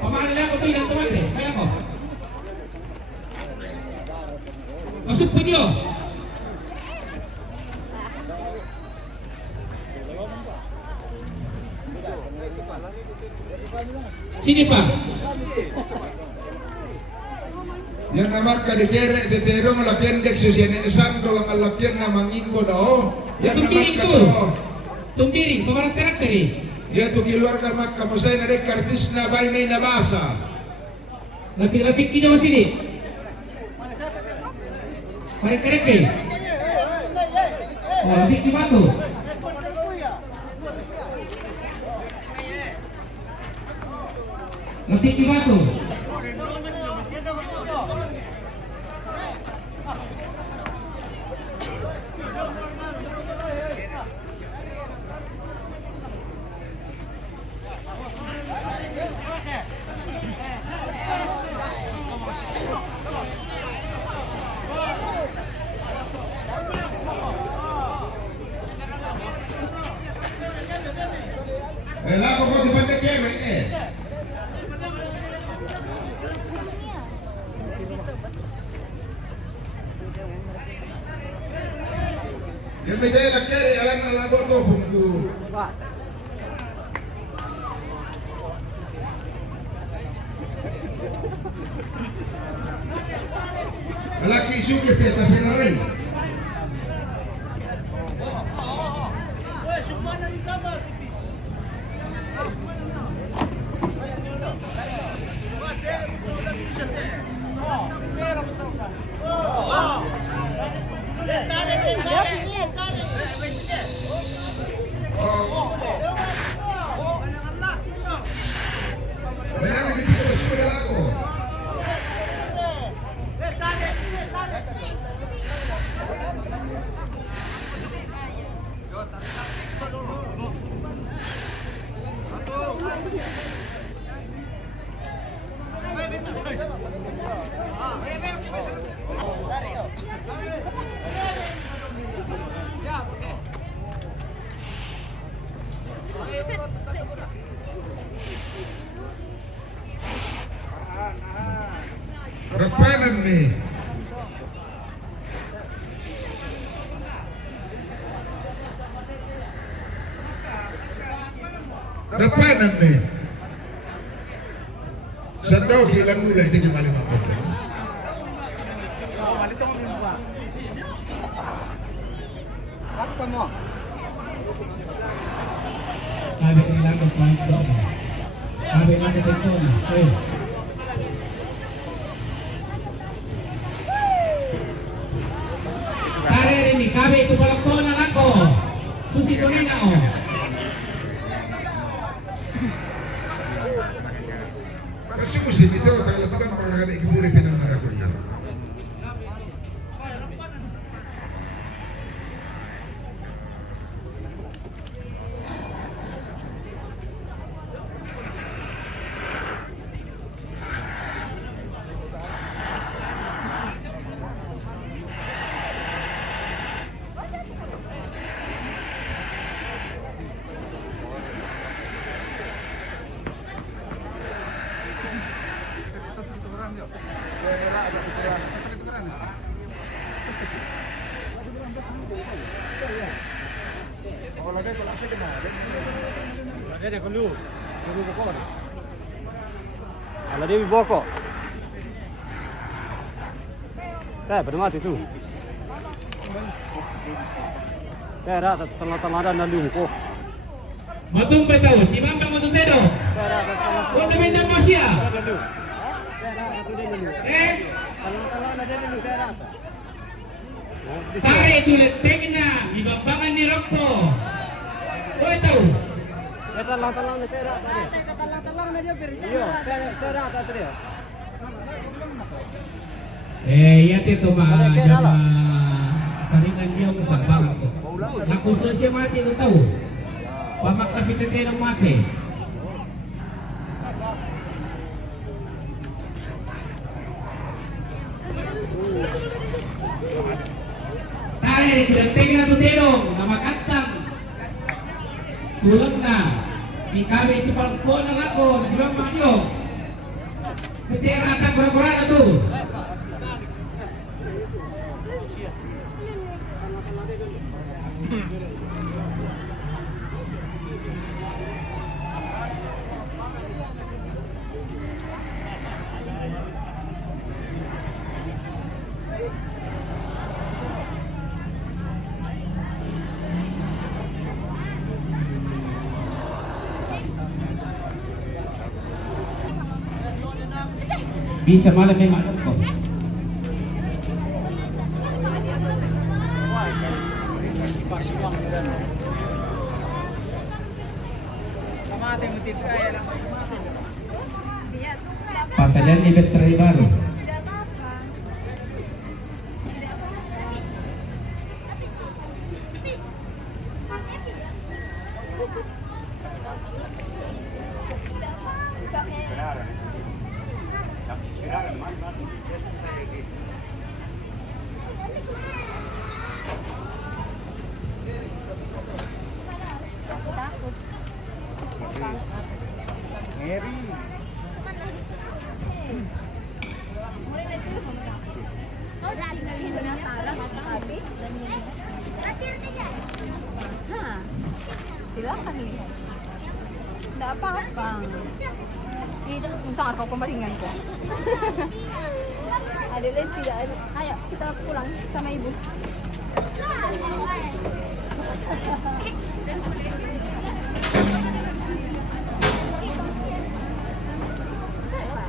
Pamana lang ko ito yung tumate. Kaya ko. Masuk po niyo. Sini pa. Yan naman kadetero malakyan deksus yan isang dolang alakyan na manginggo daw. Yan naman kato. Tumbiring, pamarang karakter eh. Dia tu keluar mak kamusay na dek kartis na bay may nabasa. Lapik-lapik kita sini. Pamarang karakter. Oh, lapik di batu. Lapik di batu. Lako ko di banda kere eh. Yang beda la kere alang na lago to pungku. Laki suke peta pinaray. Repanan nih. Repanan nih. Sandau hilang mulai tinggi malam apa? Ada hilang ke pantau. Ada hilang ke pantau. Kabe itu balakona nako. Susi konena o. Kasi musim itu kalau teman orang ada ikut pinang aku ya. Ada kelu bokor. Ala dia bokor. Pada mati tu. Rata tengah-tengah dan lumpuh. Matung petau, timang kamu tu tedo. Kau tu minta masia. Tengah-tengah ada dulu rata. Saya itu leteknya di bambangan ni rokpo. Kau tahu? Talang-talang ni terak tadi. Talang-talang na dia beri. Iya, terak tadi. Iya tu mah jama saringan dia usah banget. Aku selesai mati tu tahu. Pamak tapi teteh mati. Tarik, leteknya tu terong, nama kacang. Tulog na. Ikawi ito palpo na ako. Di ba mga Petera atak pura-pura na to. Bisa malam may manok ko. Pasalan ni Veteran baru. Silakan nih. Tidak apa-apa. Ini sangat kau kemaringan kok. Adele tidak ada. Ayo kita pulang sama ibu.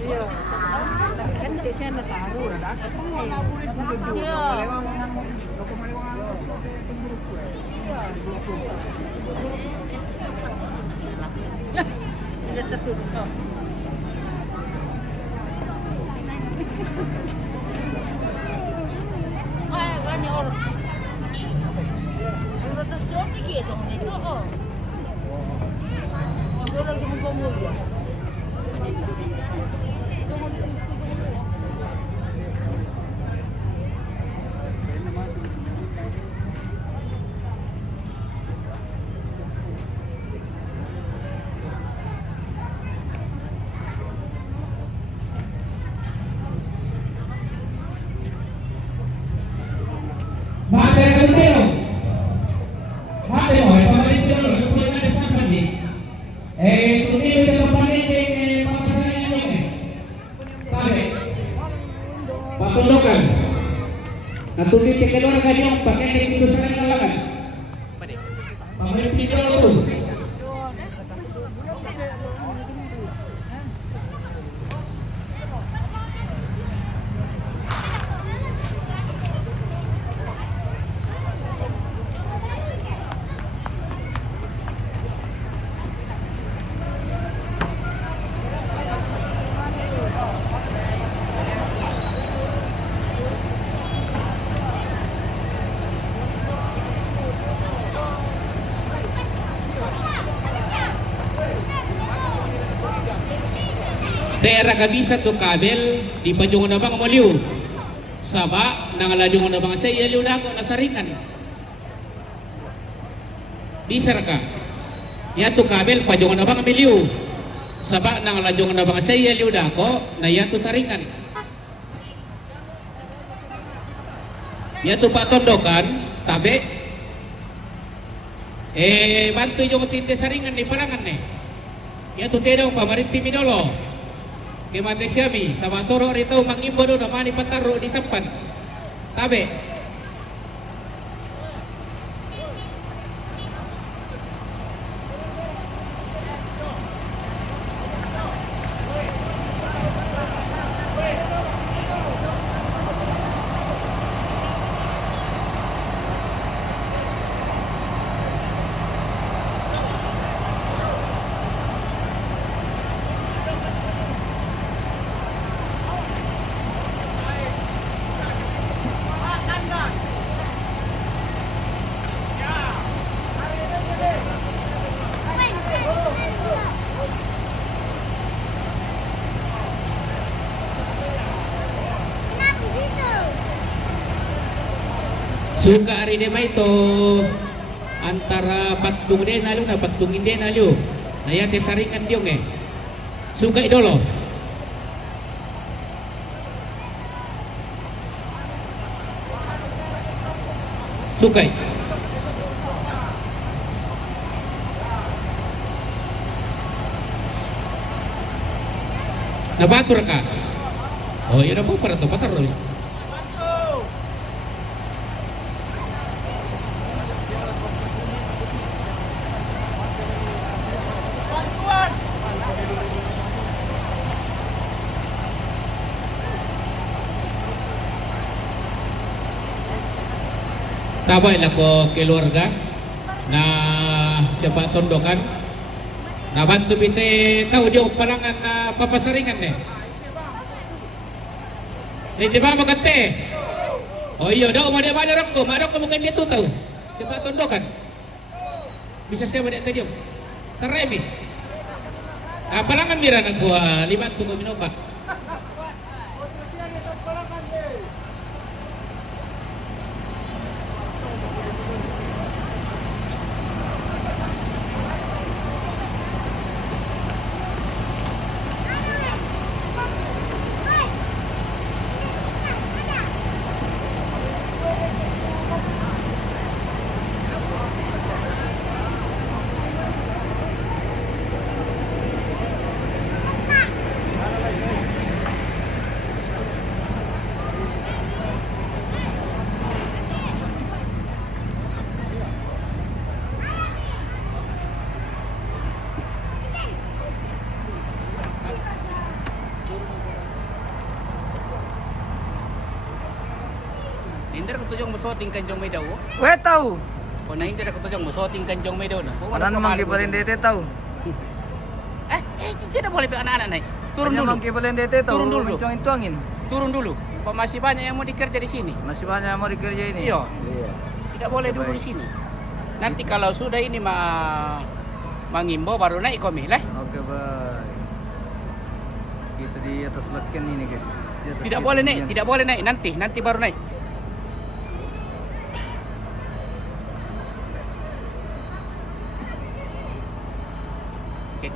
Iya. Kan biasanya netaru dah. Iya. Sudah tertutup. Banyak orang. Sudah tertutup gitu, itu. Sudah lagi berkumpul ya. Mate Cantero. Mate mo, pamarito lo, yung po na sa pandi. Tumili ka ng pamarito papasayan nyo Tabi. Patundukan. Natulid ka keluar kanyang pakai dito sa kanyang lakan. Pamarito lo. Tera kabisa to kabel di pajungan na bang maliw. Saba nangalajungan na bang sa iyaliw na ako nasaringan. Di saraka. Ya to kabel pajungan na bang maliw. Saba nangalajungan na bang sa iyaliw na ako na ya to saringan. Ya to patondokan tabe. Bantu yung tinte saringan ni parangan ni. Ya to tedong pamarin Pimidolo. Kemate siami sama soro rito mangimbo do namani pataro di sampan. Tabe. Suka hari ini mah itu antara patung din alu na patungin din alu. Naya te saringan diong Sukay dolo. Sukay. Nabatur ka. Oh, yun na po para to patar. Tabay lang ko keluarga na siapa tondokan nabantu binte tahu dia palangan na papasaringan di ba magante oh iya daw mana ko mungkin dia tuh tahu siapa tondokan bisa siapa dia tadi saremi palangan mira na ko lima tu ko minoba. Hinder ko tujong musoting kanjong may daw. Weh tahu. O na hinder ko tujong musoting kanjong may daw na. Mana namang kibalin dete tahu. Tidak boleh pe anak-anak naik. Turun dulu. Namang kibalin dete tahu. Turun dulu. Tuangin. Turun dulu. Masih banyak yang mau dikerja di sini. Masih banyak yang mau dikerja ini. Iya. Tidak boleh dulu di sini. Nanti kalau sudah ini mengimbau baru naik kami lah. Oke, baik. Kita di atas leken ini, guys. Di atas Tidak kita boleh ini. naik, tidak boleh naik. Nanti baru naik.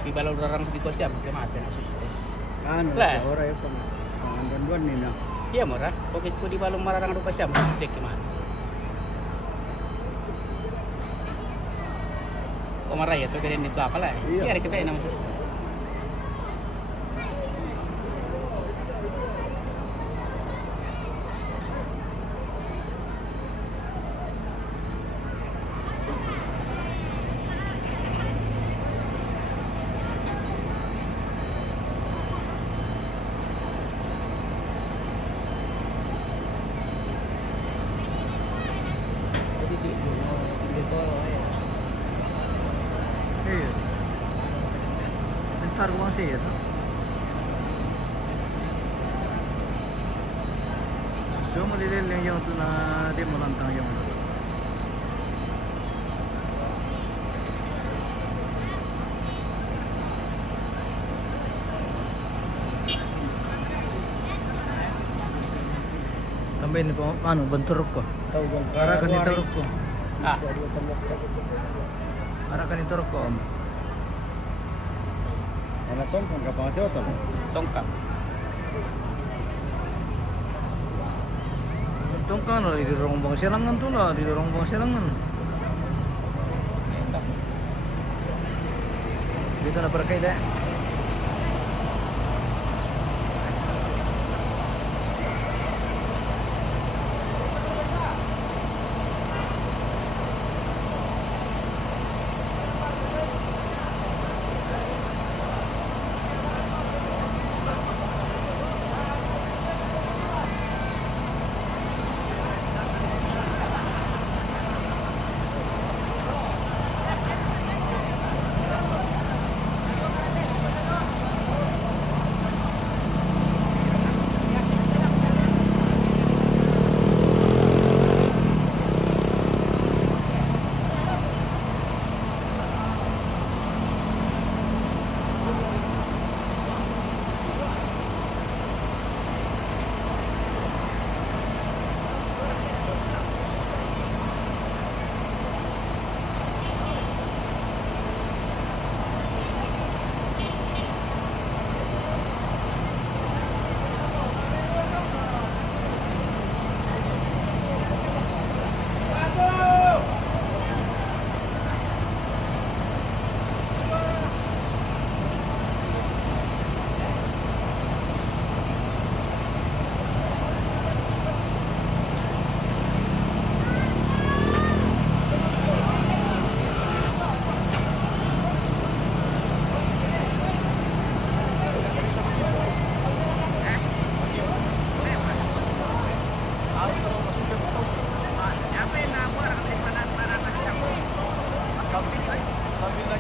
Di balon orang di kosiam kematian asisten. Anu, Lah. orang itu pangandan ni na. Iya murah. Pokok ko di balong mararang do kosiam asisten kematian. Marah ya tuh kalian itu apa lah? Iya kita yang namanya. Iya. Entar uang sih ya tuh. So malilil yung to na di mo lantang yung. Tambahin po, ano, banturok ko. Para kanito ko. Ah, Para kanito ko. Ana tongkang ka pa teota mo. tongkang. Tongkang no, di rombong silangan tuh lah, di rombong silangan. Dito na perkay deh.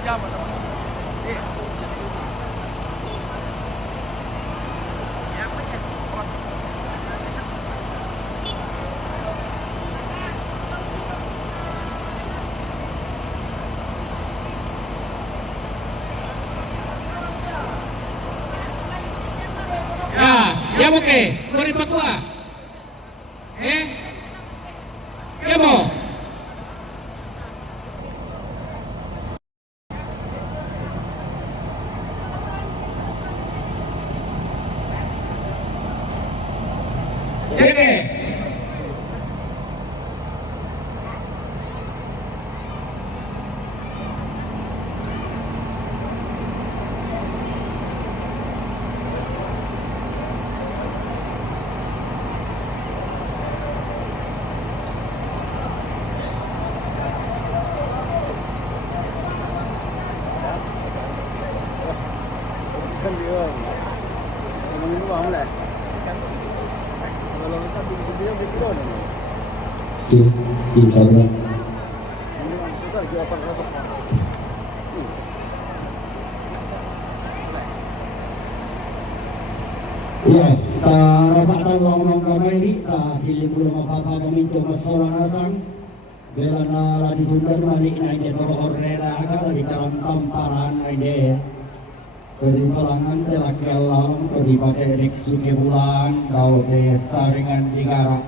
Ya mo ke, mori pakua. Ya mo. Ya ke. Kan dia. Ngomongin uang lah. Kalau kita dia kilo nih. Saja. Ini susah jawaban apa? Ya, kita rapatan ngomong kami kita jili belum apa-apa kami cuma seorang asang. Bela na di tundar malik na ide toro orrera aga di dalam tamparan na ide. Kedi pelangan telak kelam kedi pakai rik suki bulan dau te saringan digara.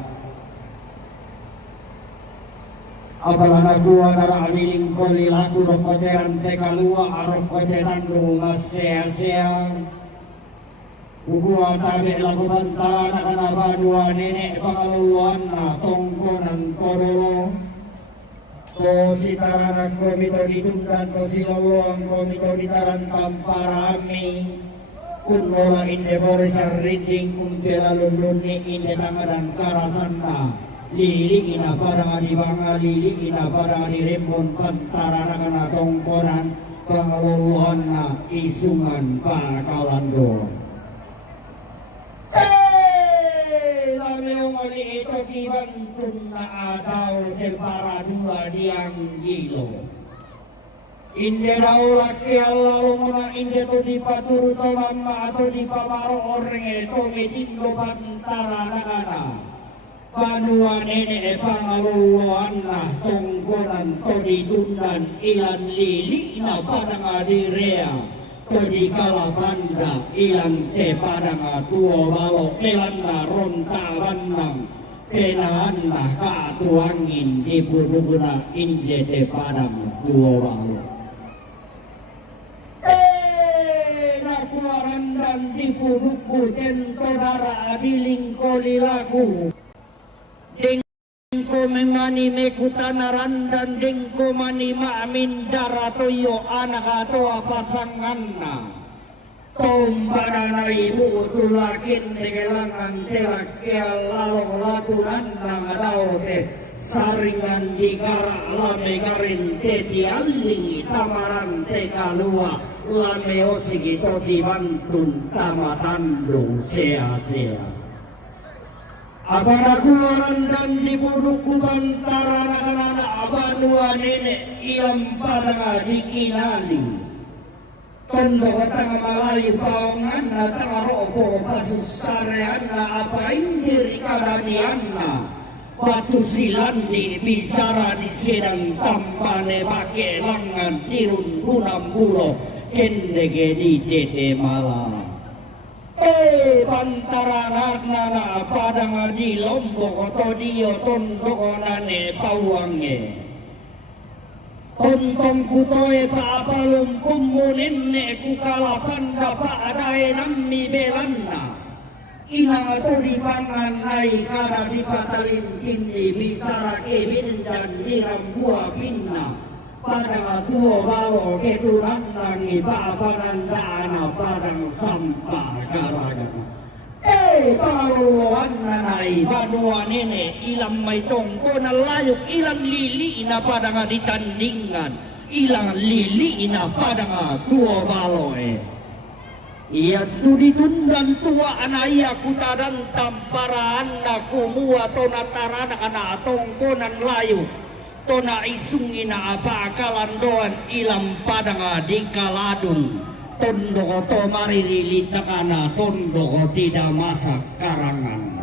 Apalah aku anara adiling koli laku rokote ante kalua arokote tandu masea-sea. Ugua tabe lagu bantara nakana dua nenek pangaluluan na tongkonan kodolo. To sitarana komito ditundan to siloluang komito ditaran tamparami. Kunola inde borisar riding umpela luluni inde tangaran karasana. Lili ina parang adibanga lili ina parang adirembon pantara nakana tongkonan pangaluluan na isungan pakalando. Lameo mali ito kibantun na ataw del para dua diang gilo. Inde daw laki alalo muna inde to di paturu to mama atau di pamaro orang ito metindo pantara na ana. Banua nene pangaluluan na tongkonan to ditundan ilan lili na padang adirea. Todi kalapanda ilang te padang tuo balo melanda ronta bandang penaan na katuangin di puduguna inde te padang tuo balo nakuaran dan di puduku tento dara adiling kolilaku dengko memani mekutanaran dan dengko mani maamin daratoyo anak atau pasangan na tombana na ibu tulakin tegelangan telakia lalong latunan na ngadaw te saringan digara lame garin te tiali tamaran te kalua lame osigito dibantun tamatando sea-sea. Abana kuaran dan di buduku bantara nakana abanua nenek ilam pada dikinali. Tondo tanga malay paongan na tanga ropo pasusarean na apa indiri kadanian na. Batu silandi bisara di sedang tampane bake langan tirun gunam bulo kendege di tete malam. Pantaran na padang di lombok to dio tondo nane pawange tontong kutoe pa apalum kumunenne kukalapan dapa adae nammi belanna inang to di pangan nai kada di patalin kini bisara kebin dan diram buah pinna padang tuo balo keturan nangi papanan dana padang sampah garagana paluan nanay banua nene ilang may tongko na layok ilang lili na padang ditandingan ilang lili na padang tuo balo iya tu ditundan tua anaya kutadan tamparaan na kumua to natarana kana tongko nan layok tona isungina apa kalandoan ilam padanga di kaladun tondo to mariri takana tondo tidak masak karangan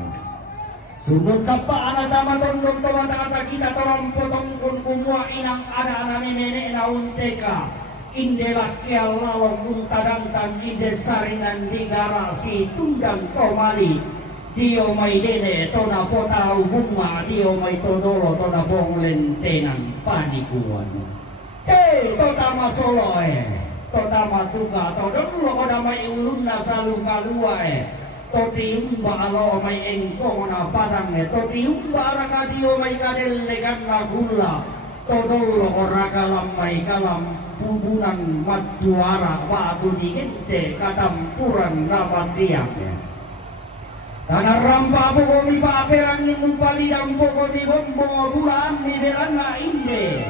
sunod sapa ana dama tondo to mata kita torong potong kun kumua inang ada anak nenek na unteka indela kia lalong muntadang inde saringan di garasi tundang tomali dio mai dene tona pota bunga dio mai todolo tona bong lentenan panikuan tota masolo tota matuka todolo koda mai ulun na salu kalua toti umba alo mai engko na padang toti umba raka dio mai kadel lekan na gula todolo ora kalam mai kalam pubunan maduara batu digente katampuran nabasiak tanah rampa pokok mi pape angin umpali dan pokok mi bombo bulan mi belana inde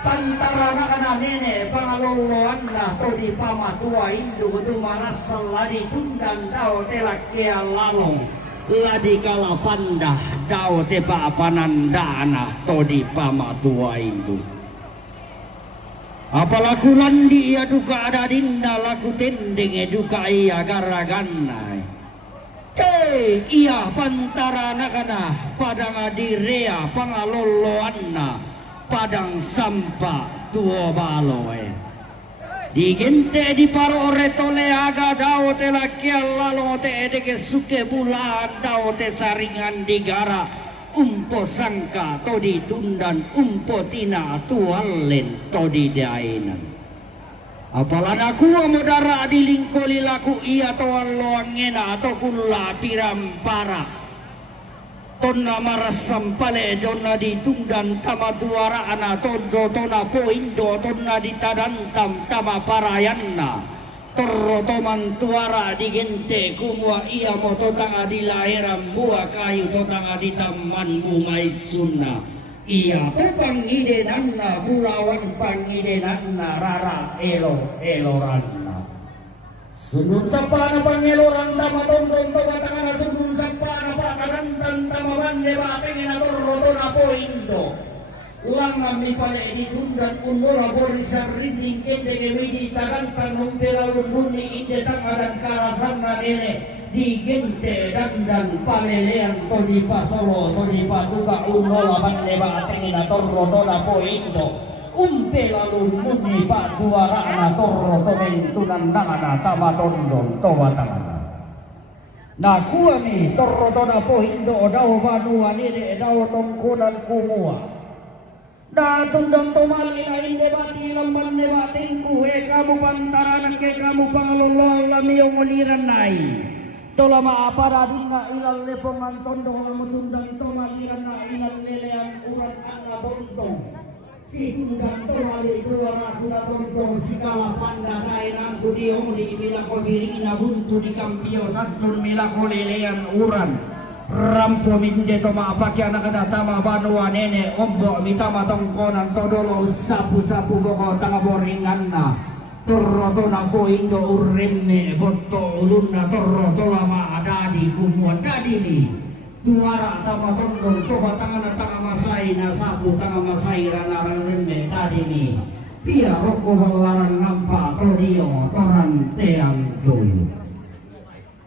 tantara nakana nene pangaloloan lah to di pamatua indu betul maras seladi tundan dao telakia lalong ladi kala pandah dao te papanandana to di pamatua indu apalaku landi ya duka ada dinda laku tendeng duka iya garaganai iya pantara nakana padang adirea pangaloloanna padang sampah tuo baloe digente di paro retole aga dao te lakial lalo te edeke suke bulan dao te saringan digara umpo sangka to ditundan umpo tina tualen to didainan apalan aku modara di lingkoli laku iya to loangena to kulla pirampara tonna marasam pale donna ditundan tama tuara ana tondo tona poindo tonna ditadantam tama parayanna torro toman tuara digente kumwa iya mo totanga di lahiran buah kayu totanga di taman bumai sunna iya to pangidenanna bulawan pangidenanna rara eloranna sunun sapana pangeloran tama tondong to batangana sunun sapana pakarantan tama bande batengena torro tona poindo langan mi pale ditundan unula borisar rinding kendege widi tarantan numpela lumbuni inde tangadan karasanna nene digente dandan palelean to di pasolo to di patuga unola bande batengena torro tona poindo umpela lumbuni patuarana torro to mentunan nangana tama tondong to batangana na kuami torro tona poindo dao banua nene dao tongkonan kumua da tundang tomali na inde bati lamban ne batengku kamu pantaran ke kamu pangaloloy lamiyong uliran nai tolama apara dinga ilal lepongan tondong lamu tundang tomaliran na ilal lelean urat anga bontong si tundang tomali duara kuda tondong sikala panda dairan kudiong di milako birina buntu di kampio santun milako lelean uran rampo minde toma apaki anak ada tama banua nene ombo mitama tongkonan todolo sapu-sapu boko tanga boringanna torro tona poindo urremme botto ulunna torro tolama adadi kumua dadini tuara tama tondong toba tangana tanga masai na sapu tanga masai rana remme dadini pia roko balaran nampa todio toran teang doyu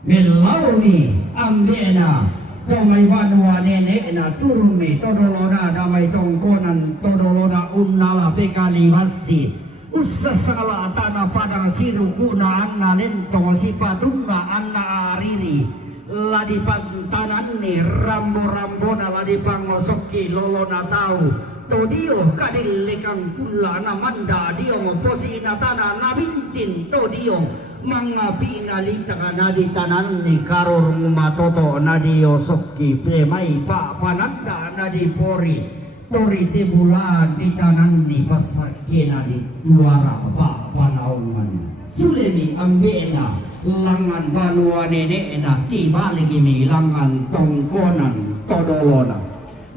melauni ambena damai wanua nene na turmi todolona damai tongkonan todolona unnala pekali wasi ussa sala tanah padang siru kuna anna lentong sipatunga anna ariri ladi pantananni rambo-rambona ladi pangosoki lolona tau todio kadil lekang kula na manda dio posina tanah nabintin todio mangapi nalita kanadi tanan ni karor ngumatoto nadi yosoki pemai pa pananda nadi pori tori te bulan di tanan ni pasakena di duara pa panaungan sulemi ambena langan banua nene na tiba lagi mi langan tongkonan todolona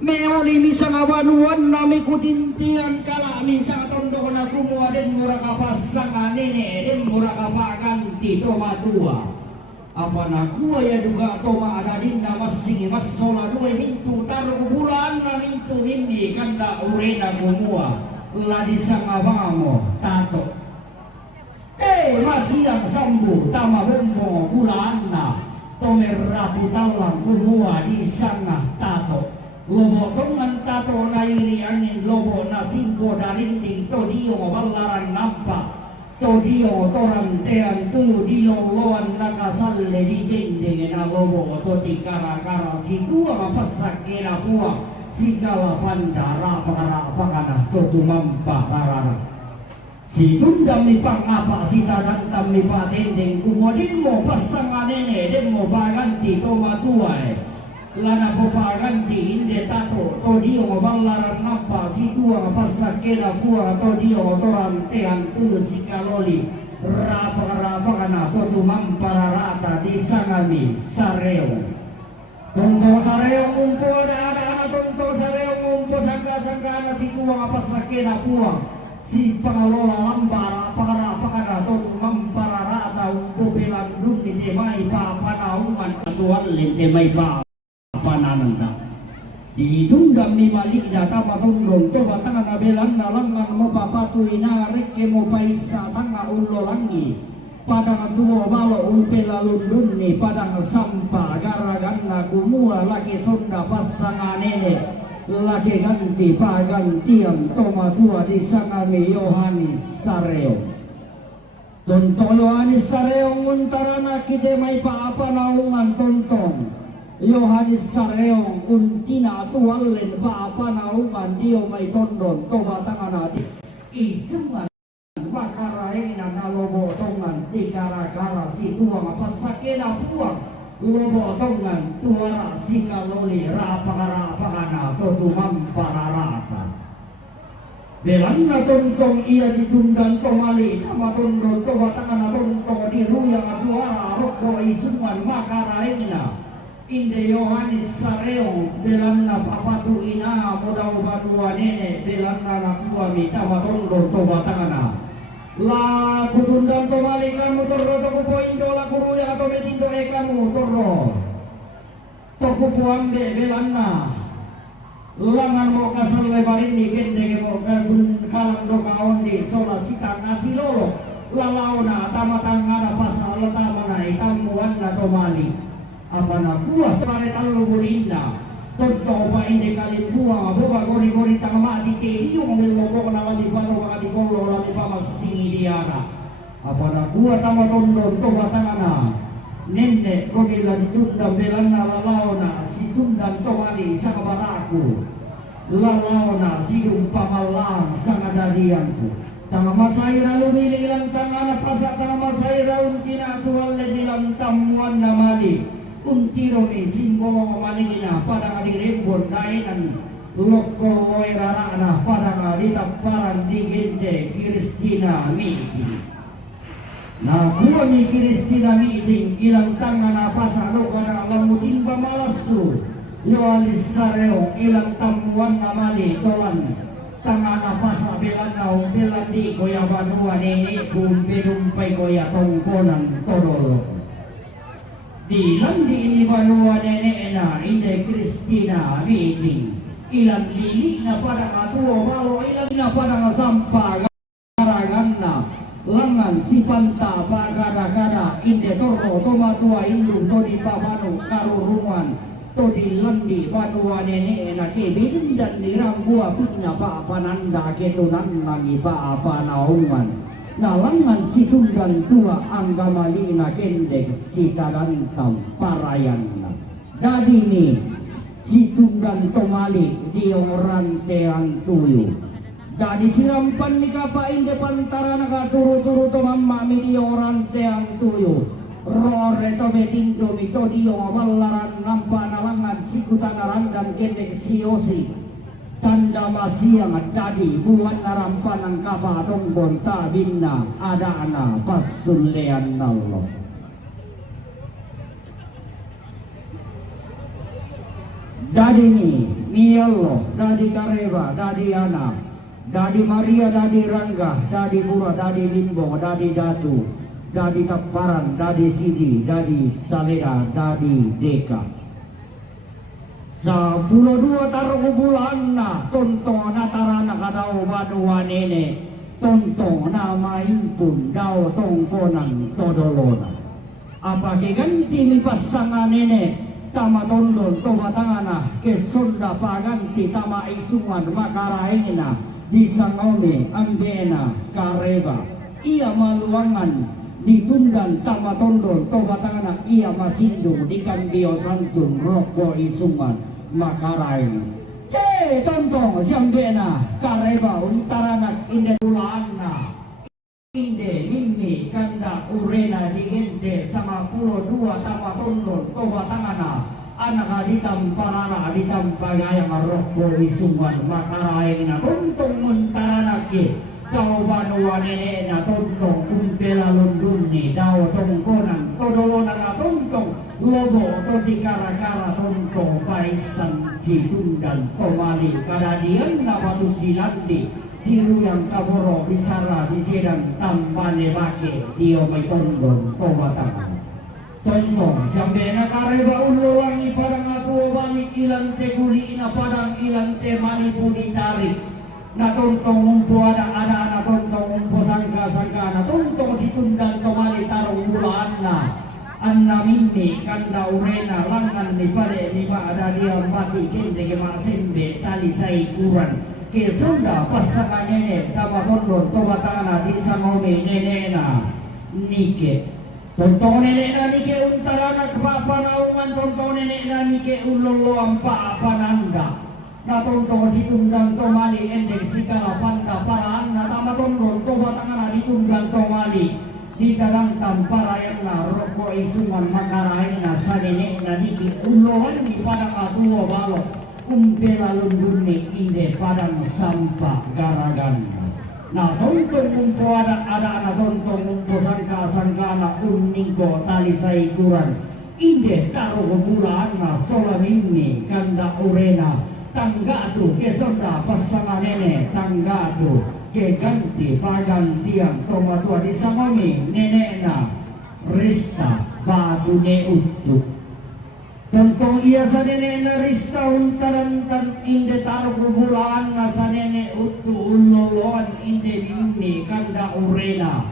meoli misanga banuan nami kutintian kala misanga tondona kumua den muraka pasanga nene den muraka paganti toma tua apa nak gua ya juga toma ada dinda masing masola dua mintu taruh bulan na mintu ini kanda urena gumua ladi sama bango tato masih yang sambu tama bombo bulan na tomerapu talang gumua di sana tato lobo tongan tato na iri angin lobo na simbo darinding to dio balaran nampak Todio torang tean tuyu di loloan nakasalle di dendeng na lobo toti kara-kara si tua mapasak kena puang si kala pandara pakana totu mampah rarara si tundam mi pangapa si tadantam mi pa dendeng kumodin mo pasangan nene den mo baganti toma tuae lana popaganti inde tato todio mabalaran nampa si tua pasak kena puang todio torang tean tuyu si kaloli rapa-rapakana totu mampara rata di sangami sareo tonto sareo umpo ada tonto sareo umpo sangka-sangka si tua pasak kena puang si pengelola lambar pakara totu mampara rata umpo pelan dun di temai papana uman tuan li temai pa panananda ditunggang mi malikda tama tunggang toba tangan abelan nalangan mo papatu inarek ke mo paisa tanga ulo langi padang tuo balo umpe lalundun ni padang sampah garaganna kumua laki sonda pasangan nene laki ganti pagantian toma tua di sangami Yohanes Sareo tonto Yohanes Sareo nguntarana kite mai pa apa naungan tontong Yohanes Sareo untina tuallen pa apa naungan dio mai tondon toba tangana di isungan bakara ina na lobo tongan di kara-kara si tuang pasakena puang lobo tongan tuara si kaloli rapa-rapakana totu mampararata belanna tontong ia ditundang tomali tama tondon toba tangana tontong di ruyang tuara rokko isungan makara ina Inde Yohanes Sareo belanna papatu ina modau badua nene belanna nakua mita matondor toba tangana la kutundang tomali kamu torro toku poindo la kuruya atau medindo kamu torro toku puambe belanna langan mo kasal lebarini kende mo kalang doka ondi sola sita ngasi lolo lalauna tamatangana pasal tamana itamuan na tomali apa nak kuah pare tallo burinda tonto pa inde kalimbuang boga gori-gori tanga mati teriu ngomel lobo kana labi pato ka di kollo labi pa masing diana apa nak kuah tama tondo toba tangana nenne gomila ditunda belanna lalaona si tundang tomali sang baraku lalaona si umpamalang sang dadianku tanga masaira lumili lang tangana pasa tanga masaira untina tuwalle dilang tamuan namali untiro ni simbolo maningina pada ngadi rembon dainan loko loirara na pada ngadi taparan di gente Kristina Miti na kuwa ni Kristina Miti ilang tangan na pasa loko na lamutin ba malasu Yohanes Sareo ilang tamuan na mali tolan tangan na pasa belanaw belandi koya banua nene kumpedumpay koya tongkonan tololo di landi ini banua nene na inde Kristina Miti ilang lili na pada ngatuo balo ilang na pada ngasampa garaganna langan si panta pagada-gada inde torno toma tua indung todi pabanu karurungan todi landi banua nene na kebedin dan dirambua pina pa pananda ketunan lagi pa apa naungan nalangan si tundang tua anggamalina kendek si tarantam parayanna dadi ni si tundang tomali di rantean tuyu dadi sirampan ni kapain depan tarana ka turu-turu to mamma mi di rantean tuyu rore to betindo mi to di balaran nampa nalangan si kutanaran dan kendek si osi tanda masiang tadi buat narampan ang kapatong gonta binna adana pasulean nallo dadi ni miyallo dadi kareba dadi ana dadi Maria dadi Rangga dadi Pura dadi Limbo dadi Datu dadi Taparan, dadi Sidi, dadi Saleda, dadi Deka. Sa 12 tarong bulan na tonto na tarana kadaw badua nene tonto na maimpun daw tongkonan todolona. Apa ke ganti mi pasanga nene tama tondon to batangana ke sonda paganti tama isungan makaraina di sangome ambena kareba ia maluangan ditundan tama tondon to batangana ia masindung di kandio santun roko isungan makaraina ce tontong siambena kareba untaranak inde ulana inde mimi kanda urena digente sama pulo 2 tama tondon toba tangana anak aditam parana aditam pagayang rokko isungan makaraing na tontong muntaranake daw banua nene na tontong kumpela lundunni daw tongkonan todolona na tontong lobo to di kara-kara tontong paisan citundan tomali kadadian na batu silandi siru yang kaboro bisara disedang tampane bake dio may tondon tobatang tontong sampai na kareba ulowangi padang atuo balik ilang te guli na padang ilang te mali punitarik na tontong umpo ada na tontong umpo sangka na tontong si tundan tomali tarong bulaan na anna mini kanda urena langan ni pare ni ba ada dia pati kende ke masembe tali sai kuran ke sunda pasangan nene tama tondon toba tangan di sangome nene na nike tontong nene na nike untarana kepapanaungan tontong nene na nike ulolo ampa pananda na tontong si tundang tomali endek sikala panda paraan na tama tondon toba tangan di tundang tomali di dalam tamparayan na roko isungan makarain na sa nene na nike ulohan di padang aduo balok umpela lundunni inde padang sampah garagan na tontong umpo ada na tontong umpo sangka na unningko tali saikuran inde taruh bulan na solamini kanda urena tanggatu ke sonda pasangan nene tanggatu ke ganti pagantiang tomatua di samami nene na rista batu ne utuk tontong iya sa nene na rista untaran tan inde taruh bulan na sa nene utu uloloan inde ini kanda urena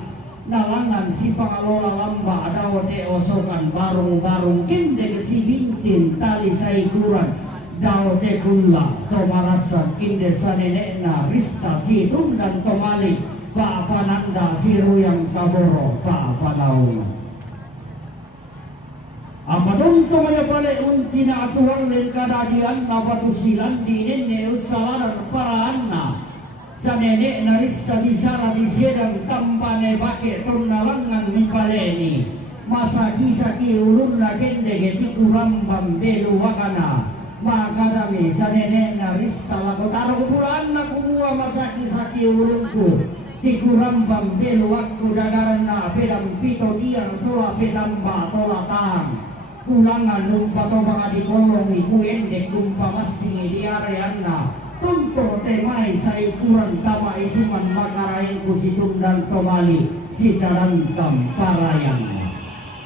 nalangan si pangalola lamba daw te osokan barung kinde si bintin tali saikuran daw te kulla tomarasan inde sa nene na rista si tundan tomali pa pananda si ruyang kaboro pa panaungan. Apa tontong ya pale unti na atuan len kadadian na batusilan di nene usalaran paraan na sa nene na rista di sara di sedang tampane bake tonnalangan ni paleni masa kisaki ulun na kende geti kurambam belu wakana makadami sa nene na rista lago taro bulan na kumua masa kisaki ulunku di kurambam belu wakku dagaran na pedang pito tiang sola pedamba tolatang kulangan lumpa to mga di kolong ikuendek lumpa masing di areana tunto temay sa ikuran tama isuman makarain ku si tundan tomali si tarantam parayan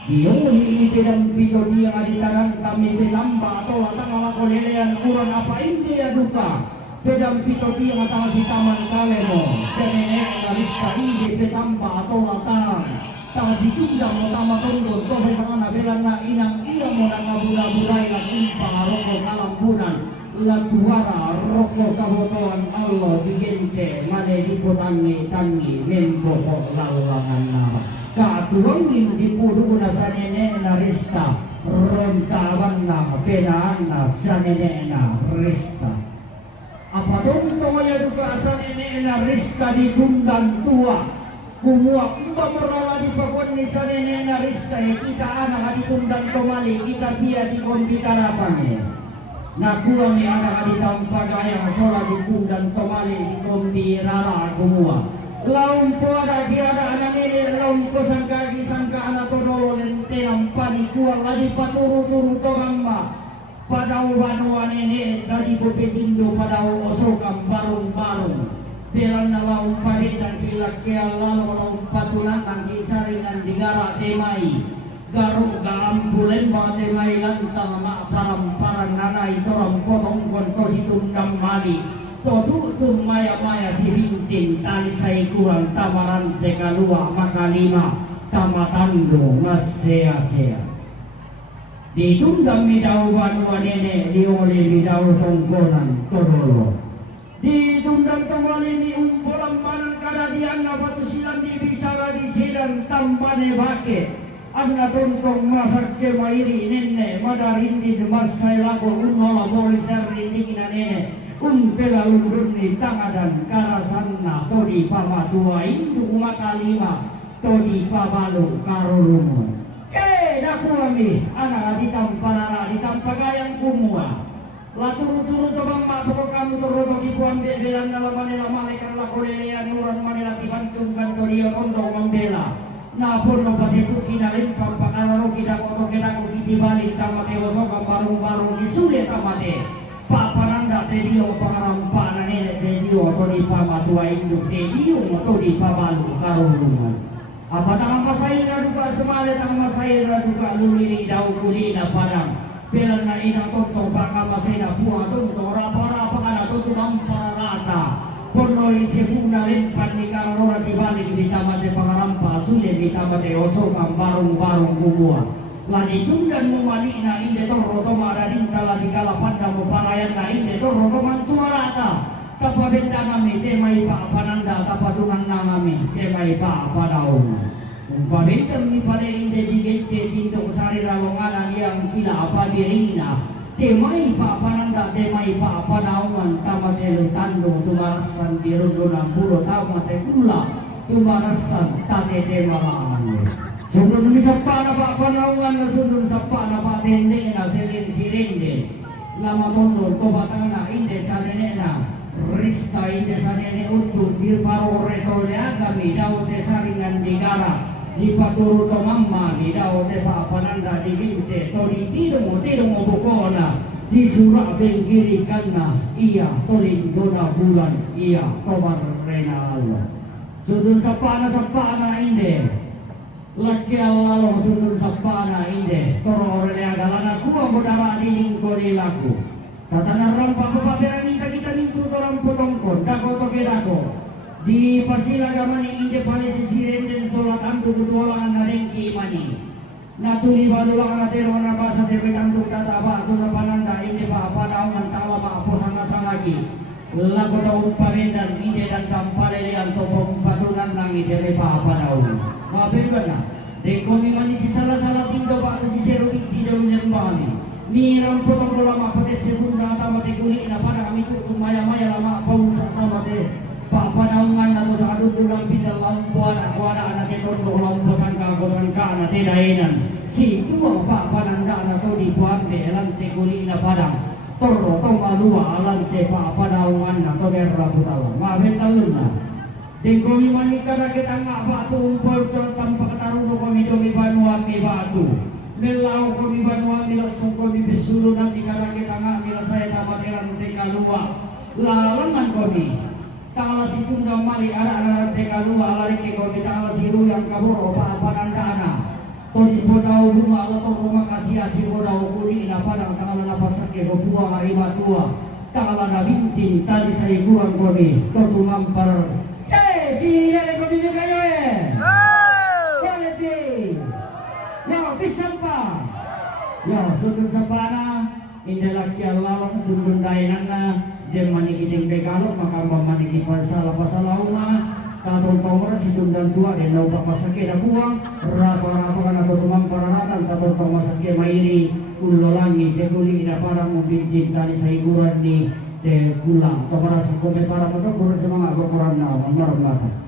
diuli ipedang pito dia di tarantam ipelamba atau latang ala kolelean kurang apa hindi aduka pedang pito dia atau si taman kalemo senene analista hindi pedamba atau latang si tunda mo tama tondon to may mga nabelan na inang iya mo na ngabula-bulay na kumpang roko kalambunan latuwara roko kabotoan allo bigente maledipo tangi membo ko lalangan na katuwang din di pudo na sa nene na rista rontawan na penaan na sa nene na rista apa tonto ya duka sa nene na rista di tundan tua kumua kumba morala di pakuan ni sa nene na rista kita anak di tundan tomali kita pia di kompitarapang nakuha mi anak di tampagayang sola di tundan tomali di kombirara kumua laum po ada ki ada anak nene laum po sangka anak todolo lente ampani kuwa ladi paturu-turu torangma padau banua nene dari bopetindo padau osokam barung-barung Bilang na laung parit ang kilakya lalo laung patulan ang kisaringan digar mai garuk galam bulen bate mai lantang mak param nanai toram potong konto situndam mali todu tum maya sirintin tali sai kurang tamaran teka lua maka lima tamatando ngasea-sea ditundam midau banua nene diole midau tongkonan todolo ditundam kembali di umpulan panan kada dianna batu silam di bisara di sidan tampane bake anna tontong masakke mairi nene madarindi masai lago unola boli sarindi na nene umpela lundunni tangadan karasanna todi pamatua induk maka lima todi pabalu karurumu dakulami anak ditampara ditampagayang kumua laturu-turu tobang mapoko kamu toroto kipuan bebelan dalam manila malekan lakolelean nuran manila kibantung kantorio tondo mambela napur no pasipu kinalin pampakararo kidakoto kedako kitibalik tamate osokam barung-barung kisule tamate paparanda tedio pangarampana nene tedio todi pamatua induk tedio todi pabalu karuruman apa tangan masaira duka semale tangan masaira duka lulili dau kulina padang pelan na ina tonto baka masaira puang tonto rapa kana tonto nampara rata porno isi buna lempan ni karora dibalik di tamate pangarampa sule di tamate osokam barung kumua lani tundan mumalina inde torro tomara dintala di kalapanda mo parayan na inde torro tomantua rata tapa benda kami temai pa pananda tapa tunang nangami temai pa padaung umpamenta mi pare inde digente tindong sari lalonganan yang kila apa dirina temai pa pananda temai pa padaungan tamate tando tumarasan dirundo nampulo tamate kula tumarasan tate temalaan sundun ni sapana pa padaungan na sundun sapana pa dende na sirinde lama tondo ko batangna inde salenena Rista inde sanene utuh di paro retole agami daute saringan digara di paturu to mamma di daute pa pananda di ginte to di tidung bukona di surah bengkiri kanna iya tolin dona bulan iya tobar rena Allah sudun sapana inde laki Allah sudun sapana inde toro orele agalana kuwa modara di lingkori laku tatanan rampa papabeangin kita nintu torang potongkon dako toke dako di pasila gamani inde pale sisiren den solat andu kutualangan nadengki mani natuli balulang natero na basa tepe andu tata ba tu na pananda inde pa panaungan tala ma posanga sangagi lago tau parendan inde dan kampale lian topong patunan nang ide pa panaungan mabebana dekomi mani si salah tindo pa tu sisero di daun jembani miram potong lama pate segunda tamate kuli na para kami tu maya lama pausa tamate pa panaungan atau sa adudulang pindah lampuan akuana anate tondo lampu sangka na tedaenan si tuang pa pananda na to di puambe lante kuli na padang torro to malua lante pa panaungan na to merra putawa mabentalun na dengkomi manika na kita ngabatu umpol tanpa kataruno kami domi banuan mi batu melau kami banuan milasong kami besulu nanti karena kita nggak milas saya tapateran teka luwa lalangan kami tala si tunda mali ada teka luwa lari ke kami tala si ruyang kaboro apa nandana todi podau bunga atau rumah kasih asih podau kuli na padang tala na pasake buah lima tua tala na binting tadi saya kurang kami totu mampar si dari kami ni kayo ya pisang pa ya sundun sapana indalaki Allah sundun dainana dia manikiting pekalo maka mamaniki pasala pasalauna tatong tongora situn dan tua dan lau papasake na buang rapa kana tutumang pararatan tatong pamasake mairi ulolangi tekuli ina para mubintin tali sa higuran ni te kulang to para sa kome para matapura sa mga bakuran na mamarang